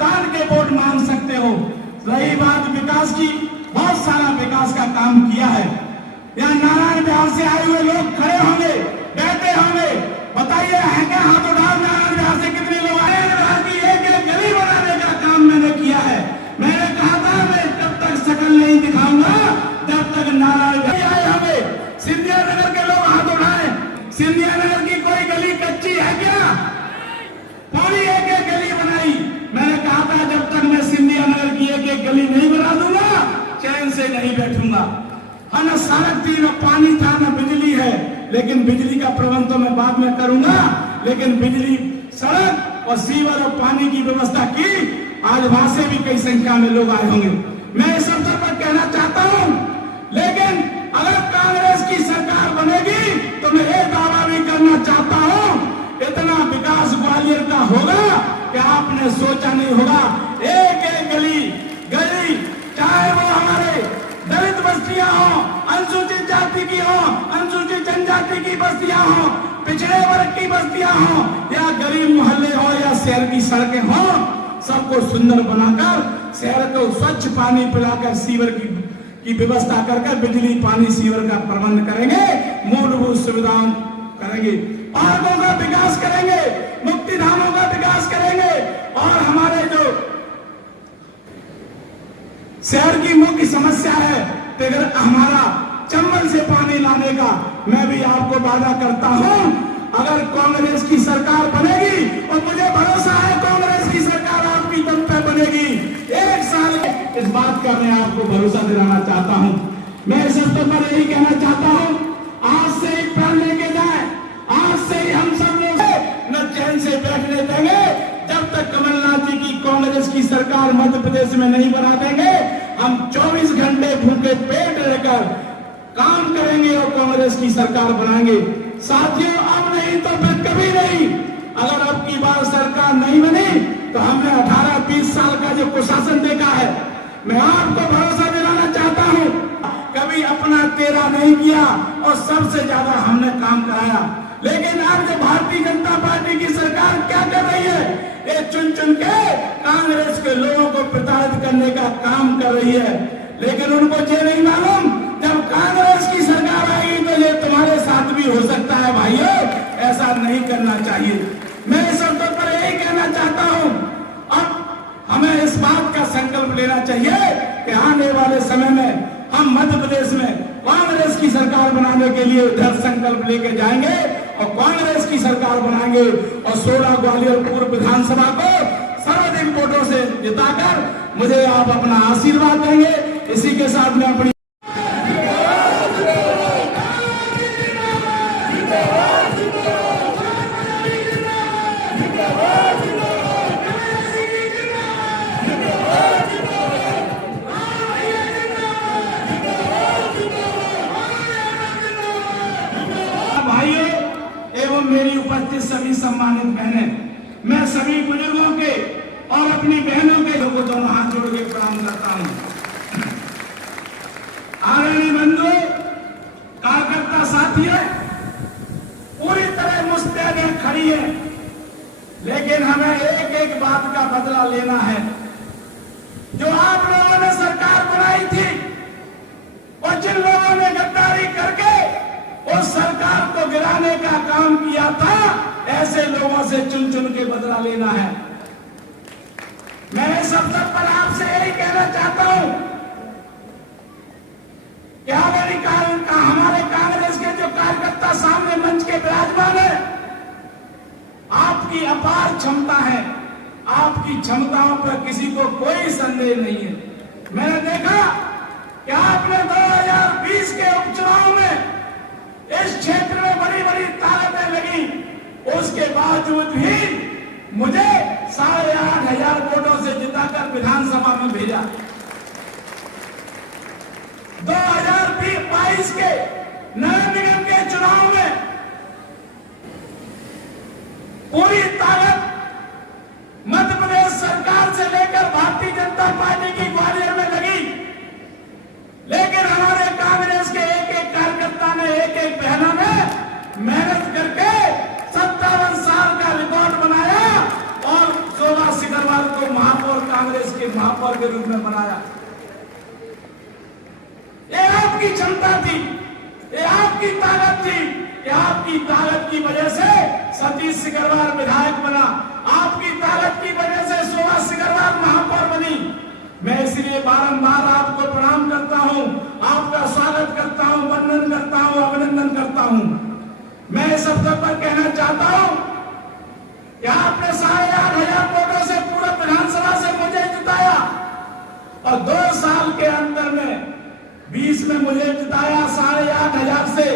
तान के वोट मांग सकते हो। रही बात विकास की, बहुत सारा विकास का काम किया है। यहाँ नारायण बिहार से आए हुए लोग खड़े होंगे, बैठे होंगे, बताइए है क्या हाथ उठाओ, नारायण बिहार से कितने लोग आए? एक एक गली बनाने का काम मैंने किया है। मैंने कहा था मैं जब तक शकल नहीं दिखाऊंगा तब तक नारायण बिहार आए होंगे। सिंधिया नगर के लोग हाथ उठाए। सिंधिया नगर की कोई गली कच्ची है क्या? पूरी एक एक गली बनाई। मैंने कहा था जब तक मैं सिंधिया नगर की एक एक गली नहीं बना दूंगा चैन से नहीं बैठूंगा। हाँ, न सड़क थी, न पानी था, न बिजली है, लेकिन बिजली का प्रबंध तो मैं बाद में करूंगा। लेकिन बिजली, सड़क और सीवर और पानी की व्यवस्था की। आज वहां से भी कई संख्या में लोग आए होंगे। मैं इस अवसर पर कहना चाहता हूं, लेकिन अगर कांग्रेस की सरकार बनेगी तो मैं एक दावा भी करना चाहता हूं, इतना विकास ग्वालियर का होगा कि आपने सोचा नहीं होगा। एक एक गली गली, चाहे वो हमारे दलित बस्तियां हो, अनुसूचित जाति की हो, अनुसूचित जनजाति की बस्तियां हो, पिछड़े वर्ग की बस्तियां हो, या गरीब मोहल्ले हो, या शहर की सड़कें हो, सबको सुंदर बनाकर, शहर को स्वच्छ पानी पिलाकर, सीवर की व्यवस्था कर बिजली, पानी, सीवर का प्रबंध करेंगे, मूलभूत सुविधाओं करेंगे, पार्कों का विकास करेंगे, मुक्ति धामों का विकास करेंगे। और हमारे जो शहर की मुख्य समस्या है हमारा चंबल से पानी लाने का, मैं भी आपको वादा करता हूं, अगर कांग्रेस की सरकार बनेगी, और मुझे भरोसा है कांग्रेस की सरकार आपकी दम पे बनेगी, एक साल इस बात का मैं आपको भरोसा दिलाना चाहता हूं। मैं इस अवसर पर यही कहना चाहता हूं, आज से ही प्रण लेके जाए, आज से ही हम सब लोग न चैन से बैठने देंगे जब तक कमलनाथ जी की कांग्रेस की सरकार मध्य प्रदेश में नहीं बना देंगे। हम 24 घंटे भूखे पेट रहकर काम करेंगे और कांग्रेस की सरकार बनाएंगे। साथियों, अब नहीं तो फिर कभी नहीं। अगर अब की बार सरकार नहीं बनी तो हमने 18-20 साल का जो कुशासन देखा है, मैं आपको भरोसा दिलाना चाहता हूं, कभी अपना तेरा नहीं किया और सबसे ज्यादा हमने काम कराया। लेकिन आज जो भारतीय जनता पार्टी की सरकार क्या कर रही है, ये चुन चुन के कांग्रेस के लोगों को प्रताड़ित करने का काम कर रही है। लेकिन उनको ये नहीं मालूम, जब कांग्रेस की सरकार आएगी तो ये तुम्हारे साथ भी हो सकता है। भाइयों, ऐसा नहीं करना चाहिए। मैं इस अवसर पर यही कहना चाहता हूं, अब हमें इस बात का संकल्प लेना चाहिए कि आने वाले समय में हम मध्य प्रदेश में कांग्रेस की सरकार बनाने के लिए दृढ़ संकल्प लेके जाएंगे और कांग्रेस की सरकार बनाएंगे और 16 ग्वालियर पूर्व विधानसभा को सर्वाधिक वोटों से जिताकर मुझे आप अपना आशीर्वाद देंगे। इसी के साथ मैं अपनी मेरी उपस्थित सभी सम्मानित बहनें, मैं सभी बुजुर्गों के और अपनी बहनों के लोगों को दोनों हाथ जोड़ के प्रणाम करता हूं। आदरणीय बंधु, कार्यकर्ता साथियों, पूरी तरह मुस्तैद खड़ी है, लेकिन हमें एक एक बात का बदला लेना है। जो आप लोगों ने सरकार बनाई थी और जिन लोगों ने गद्दारी करके उस सरकार को गिराने का काम किया था, ऐसे लोगों से चुन चुन के बदला लेना है। मैं इस अवसर पर आपसे यही कहना चाहता हूं कि हमारे कांग्रेस के जो कार्यकर्ता सामने मंच के विराजमान है, आपकी अपार क्षमता है, आपकी क्षमताओं पर किसी को कोई संदेह नहीं है। मैंने देखा कि आपने 2020 के उपचुनाव में इस क्षेत्र में बड़ी बड़ी ताकतें लगी, उसके बावजूद भी मुझे 8,500 वोटों से जिताकर विधानसभा में भेजा। 2022 के नगर निगम के चुनाव में पूरी ताकत मध्य प्रदेश सरकार से लेकर भारतीय जनता पार्टी की ग्वालियर में लगी, लेकिन हमारे कांग्रेस के एक एक कार्यकर्ता ने, एक एक बहनों ने मेहनत करके 57 साल का रिकॉर्ड बनाया और शोभा सिकरवाल को महापौर कांग्रेस के महापौर के रूप में बनाया। ये आपकी क्षमता थी, ये आपकी ताकत थी, ये आपकी ताकत की वजह से सतीश सिकरवार विधायक बना, आपकी ताकत की वजह से शोभा सिकरवार महापौर बनी। मैं इसलिए बारंबार आपको प्रणाम करता हूं, आपका स्वागत करता हूं, वंदन करता हूं, अभिनंदन करता हूं। मैं इस अवसर पर कहना चाहता हूं कि आपने 8,500 वोटों से पूरा विधानसभा से मुझे जिताया और 2 साल के अंदर में 20 में मुझे जिताया 8,500 से।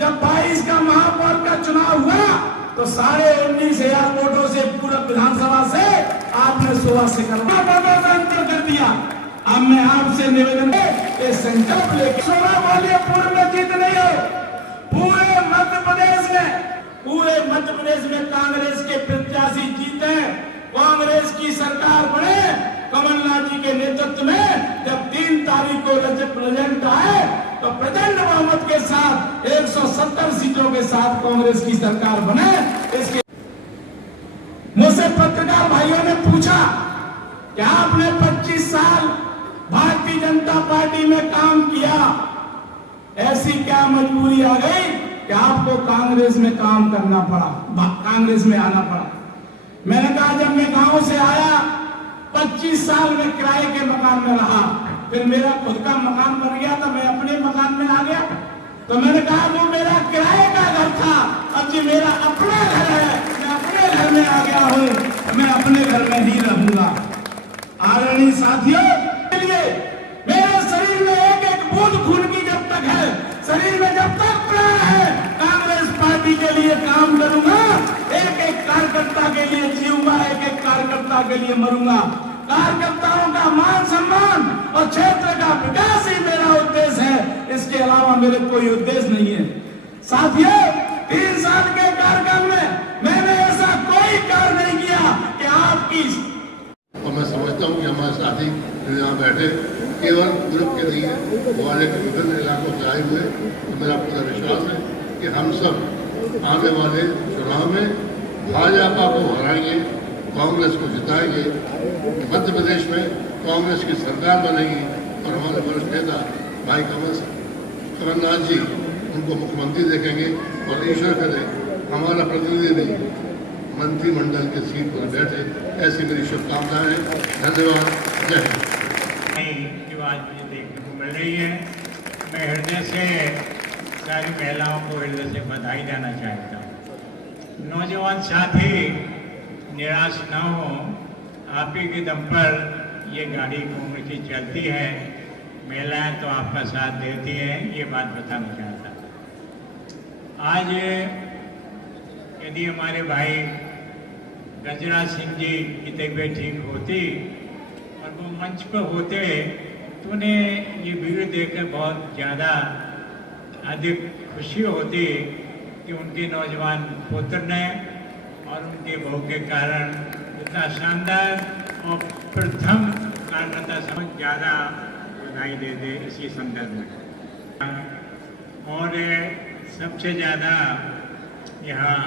जब 22 का महापौर का चुनाव हुआ तो 19,500 वोटों से पूरा विधानसभा से आपने शोभा सिकरवार वोटों का अंतर कर दिया। अब मैं आपसे निवेदन है संकल्प लेकर शोभा बोलिए, पूर्व में जीत नहीं हो। पूरे मध्य प्रदेश में कांग्रेस के प्रत्याशी जीते, कांग्रेस की सरकार बने कमलनाथ जी के नेतृत्व में। जब 3 तारीख को रिजल्ट आए तो प्रचंड बहुमत के साथ 170 सीटों के साथ कांग्रेस की सरकार बने। इसके मुझसे पत्रकार भाइयों ने पूछा कि आपने 25 साल भारतीय जनता पार्टी में काम किया, ऐसी क्या मजबूरी आ गई कि आपको कांग्रेस में काम करना पड़ा, कांग्रेस में आना पड़ा? मैंने कहा जब मैं गांव से आया 25 साल में किराए के मकान में रहा, फिर मेरा खुद का मकान बन गया तो मैं अपने मकान में आ गया। तो मैंने कहा वो मेरा किराए का घर था, अब जी मेरा अपना घर है, मैं अपने घर में आ गया हूं, मैं अपने घर में ही रहूंगा। आदरणीय साथियों, मेरे शरीर में एक बूंद खून की जब तक है, शरीर में जब तक प्राण है, कांग्रेस पार्टी के लिए काम करूंगा, एक कार्यकर्ता के लिए जीऊंगा, एक कार्यकर्ता के लिए मरूंगा। कार्यकर्ताओं का मान सम्मान और क्षेत्र का विकास ही मेरा उद्देश्य है, इसके अलावा मेरे कोई उद्देश्य नहीं है। साथियों, 3 साल के कार्यकाल में मैंने ऐसा कोई कार्य नहीं किया कि आपकी। और मैं समझता हूँ कि हमारे साथी जो यहाँ बैठे केवल ग्रुप के नहीं है, ग्वालियर के विभिन्न इलाकों से आए हुए, तो मेरा पूरा विश्वास है कि हम सब आने वाले चुनाव में भाजपा को हराएंगे, कांग्रेस को जिताएंगे, मध्य प्रदेश में कांग्रेस की सरकार बनेगी और हमारे वरिष्ठ नेता भाई कमलनाथ जी उनको मुख्यमंत्री देखेंगे और ईश्वर करे हमारा प्रतिनिधि नहीं मंत्रिमंडल के सीट पर बैठे। ऐसी मेरी शुभकामनाएं हैं। धन्यवाद। जय हिंद। जो आज मुझे देखने को मिल रही है, मैं हृदय से सारी महिलाओं को हृदय से बधाई देना चाहता हूँ। नौजवान साथी निराश न हो, आप ही के दम पर ये गाड़ी कांग्रेस की चलती है, महिलाएं तो आपका साथ देती हैं, ये बात बताना चाहता हूँ। आज यदि हमारे भाई गजराज सिंह जी की तबीयत ठीक होती और वो मंच पर होते तो उन्हें ये भीड़ देखकर बहुत ज़्यादा अधिक खुशी होती कि उनके नौजवान पुत्र ने और उनके बहू के कारण इतना शानदार और प्रथम कार्यकर्ता समझ ज़्यादा बधाई दे इसी संदर्भ में। और सबसे ज़्यादा यहाँ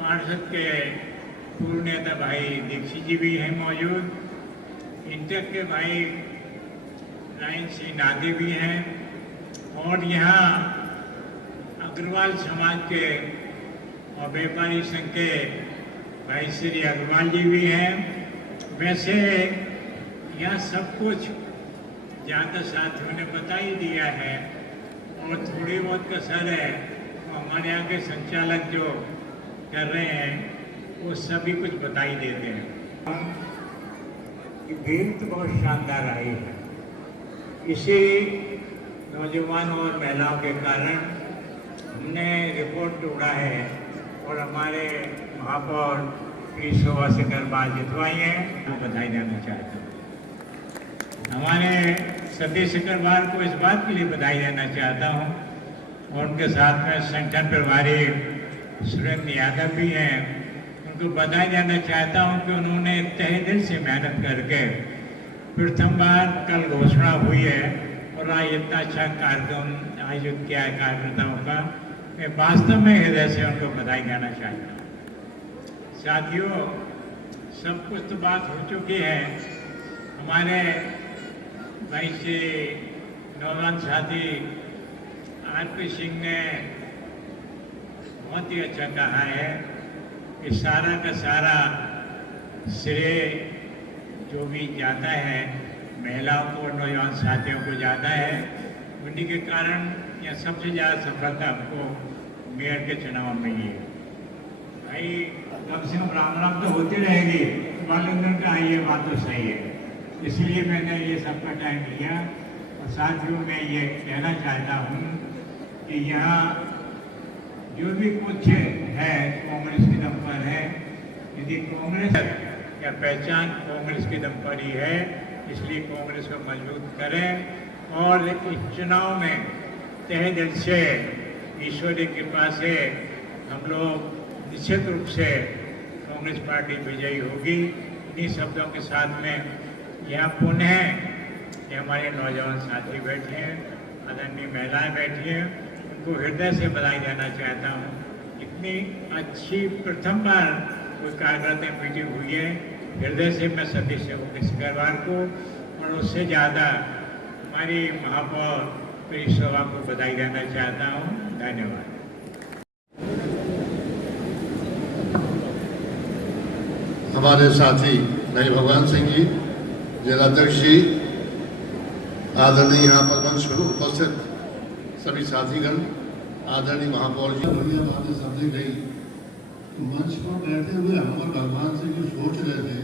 पार्षद के पूर्व नेता भाई दीक्षित जी भी हैं मौजूद, इंटर के भाई रायन सिंह नादी भी हैं और यहाँ अग्रवाल समाज के और व्यापारी संघ के भाई श्री अग्रवाल जी भी हैं। वैसे यह सब कुछ ज़्यादा साथियों ने बता ही दिया है और थोड़ी बहुत कसर है तो हमारे यहाँ के संचालक जो कर रहे हैं वो सभी कुछ बता ही देते हैं। कि भीड़ तो बहुत शानदार आई है, इसी नौजवानों और महिलाओं के कारण हमने रिपोर्ट तोड़ा है और हमारे महापौर श्री शोभा सिकरवार जितवाई हैं, वो बधाई देना चाहता हूँ। हमारे सतीश सिकरवार को इस बात के लिए बधाई देना चाहता हूँ और उनके साथ में संगठन प्रभारी सुरेंद्र यादव भी हैं, उनको बधाई देना चाहता हूँ कि उन्होंने तहे दिल से मेहनत करके प्रथम बार कल घोषणा हुई है और आज इतना अच्छा कार्यक्रम आयोजित किया है कार्यकर्ताओं का। मैं वास्तव में हृदय से उनको बधाई देना चाहता हूँ। साथियों, सब कुछ तो बात हो चुकी है। हमारे भाई से नौजवान साथी आरपी सिंह ने बहुत ही अच्छा कहा है कि सारा का सारा श्रेय जो भी जाता है महिलाओं को, नौजवान साथियों को जाता है। उन्हीं के कारण यह सबसे ज़्यादा सफलता हमको मेयर के चुनाव में मिली है। भाई कम से कम राम राम तो होती रहेगी, मालूम का ये बात तो सही है, इसलिए मैंने ये सबका टाइम लिया। और साथियों मैं ये कहना चाहता हूँ कि यहाँ जो भी कुछ है कांग्रेस के दम पर है। यदि कांग्रेस या पहचान कांग्रेस के दम पर ही है, इसलिए कांग्रेस को मजबूत करें और इस चुनाव में तहे दिल से ईश्वर की कृपा से हम लोग निश्चित रूप से कांग्रेस पार्टी विजयी होगी। इन्हीं शब्दों के साथ में यहाँ पुनः ये हमारे नौजवान साथी बैठे हैं, आदरणीय महिलाएं बैठी हैं, उनको हृदय से बधाई देना चाहता हूँ। इतनी अच्छी प्रथम बार कोई कार्यकर्ता मीटिंग हुई है। हृदय से मैं सतीश गरवाल को और उससे ज़्यादा हमारी महापौर प्रिय शोभा को बधाई देना चाहता हूँ। धन्यवाद। हमारे साथी भाई भगवान सिंह जी, जिलाध्यक्ष जी, आदरणीय यहाँ पर मंच पर उपस्थित सभी साथीगण, आदरणीय महापौर जी, बढ़िया बातें समझी गई। मंच पर बैठे हुए हम और भगवान सिंह जी सोच रहे थे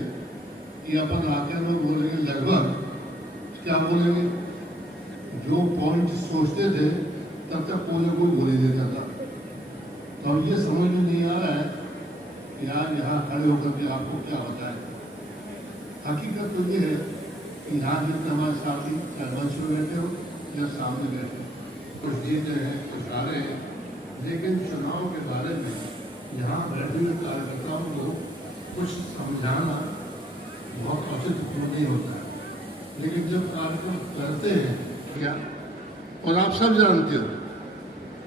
कि अपन आकर में बोलेंगे, लगभग क्या बोलेंगे, जो पॉइंट सोचते थे तब तक कोई कोई बोल ही देता था। तो अब ये समझ में नहीं आ रहा है कि यार यहाँ खड़े होकर के आपको क्या बताएं। हकीकत तो ये है कि यहाँ जितने हमारे साथी चाहे मंच पर बैठे हो या सामने बैठे, कुछ जीत रहे हैं, कुछ आ रहे हैं, लेकिन चुनाव के बारे में यहाँ बैठे हुए कार्यकर्ताओं को कुछ समझाना बहुत उचित नहीं होता है। लेकिन जब कार्यक्रम करते हैं क्या, और आप सब जानते हो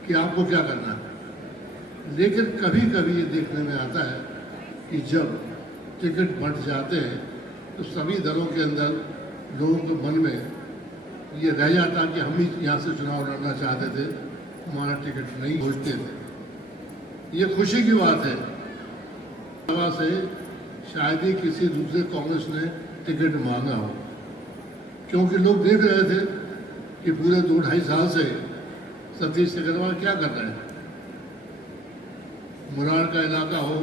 कि आपको क्या करना है, लेकिन कभी कभी ये देखने में आता है कि जब टिकट बंट जाते हैं तो सभी दलों के अंदर लोगों के मन में ये रह जाता कि हम ही यहाँ से चुनाव लड़ना चाहते थे, हमारा टिकट नहीं खोजते थे। ये खुशी की बात है से शायद ही किसी दूसरे कांग्रेस ने टिकट मांगा हो, क्योंकि लोग देख रहे थे कि पूरे 2-2.5 साल से सतीश अग्रवाल क्या कर रहे हैं। मुरार का इलाका हो,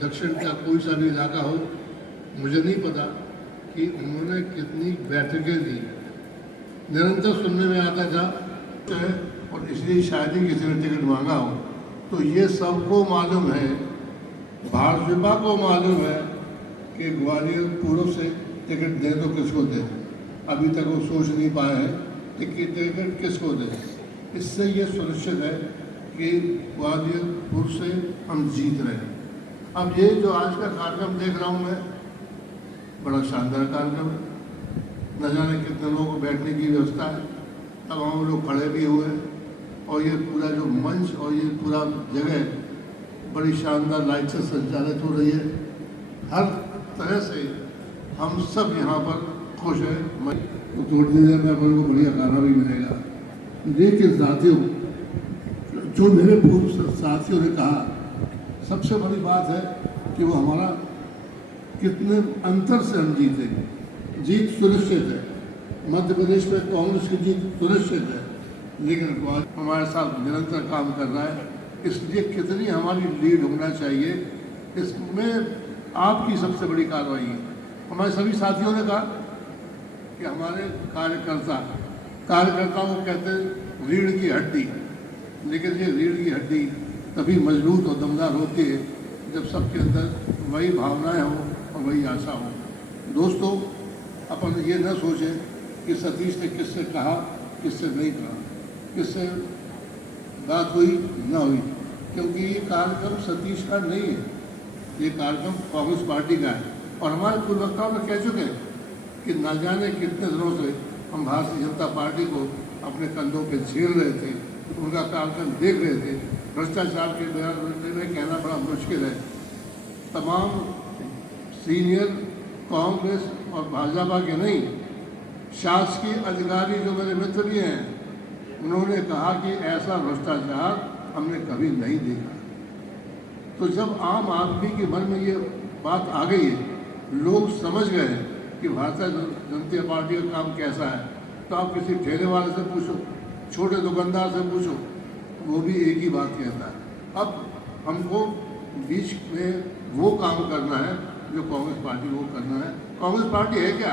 दक्षिण का कोई सा भी इलाका हो, मुझे नहीं पता कि उन्होंने कितनी बैठकें दी। निरंतर सुनने में आता था और इसलिए शायद ही किसी ने टिकट मांगा हो। तो ये सबको मालूम है, भाजपा को मालूम है कि ग्वालियर पूर्व से टिकट दे तो किसको दे। अभी तक वो सोच नहीं पाए हैं कि टिकट किसको दे। इससे ये सुनिश्चित है कि ग्वालियर पूर्व से हम जीत रहे हैं। अब ये जो आज का कार्यक्रम देख रहा हूँ मैं, बड़ा शानदार कार्यक्रम है। न जाने कितने लोगों को बैठने की व्यवस्था है, अब हम लोग खड़े भी हुए, और ये पूरा जो मंच और ये पूरा जगह बड़ी शानदार लाइट से संचालित हो रही है। हर तरह से हम सब यहाँ पर खुश हैं। तो थोड़ी देर में अपन को बढ़िया खाना भी मिलेगा। लेकिन साथियों, जो मेरे पूर्व साथियों ने कहा, सबसे बड़ी बात है कि वो हमारा कितने अंतर से हम जीते। जीत सुनिश्चित है, मध्य प्रदेश में कांग्रेस की जीत सुनिश्चित है, लेकिन हमारे साथ निरंतर काम कर रहा है। इसलिए कितनी हमारी लीड होना चाहिए, इसमें आपकी सबसे बड़ी कार्रवाई है। हमारे सभी साथियों ने कहा कि हमारे कार्यकर्ताओं को कहते हैं रीढ़ की हड्डी, लेकिन ये रीढ़ की हड्डी तभी मजबूत और दमदार होती है जब सबके अंदर वही भावनाएं हों और वही आशा हो। दोस्तों, अपन ये न सोचें कि सतीश ने किससे कहा, किससे नहीं कहा, किससे बात हुई ना हुई, क्योंकि ये कार्यक्रम सतीश का नहीं है, ये कार्यक्रम कांग्रेस पार्टी का है। और हमारे पूर्व वक्ताओं में कह चुके हैं कि न जाने कितने दिनों से हम भारतीय जनता पार्टी को अपने कंधों पे झेल रहे थे, उनका कार्यक्रम देख रहे थे। भ्रष्टाचार के बारे में कहना बड़ा मुश्किल है। तमाम सीनियर कांग्रेस और भाजपा के नहीं, शासकीय अधिकारी जो मेरे मित्र भी हैं, उन्होंने कहा कि ऐसा भ्रष्टाचार हमने कभी नहीं देखा। तो जब आम आदमी के मन में ये बात आ गई है, लोग समझ गए कि भारतीय जनता पार्टी का काम कैसा है, तो आप किसी ठेले वाले से पूछो, छोटे दुकानदार से पूछो, वो भी एक ही बात कहता है। अब हमको बीच में वो काम करना है जो कांग्रेस पार्टी को करना है। कांग्रेस पार्टी है क्या?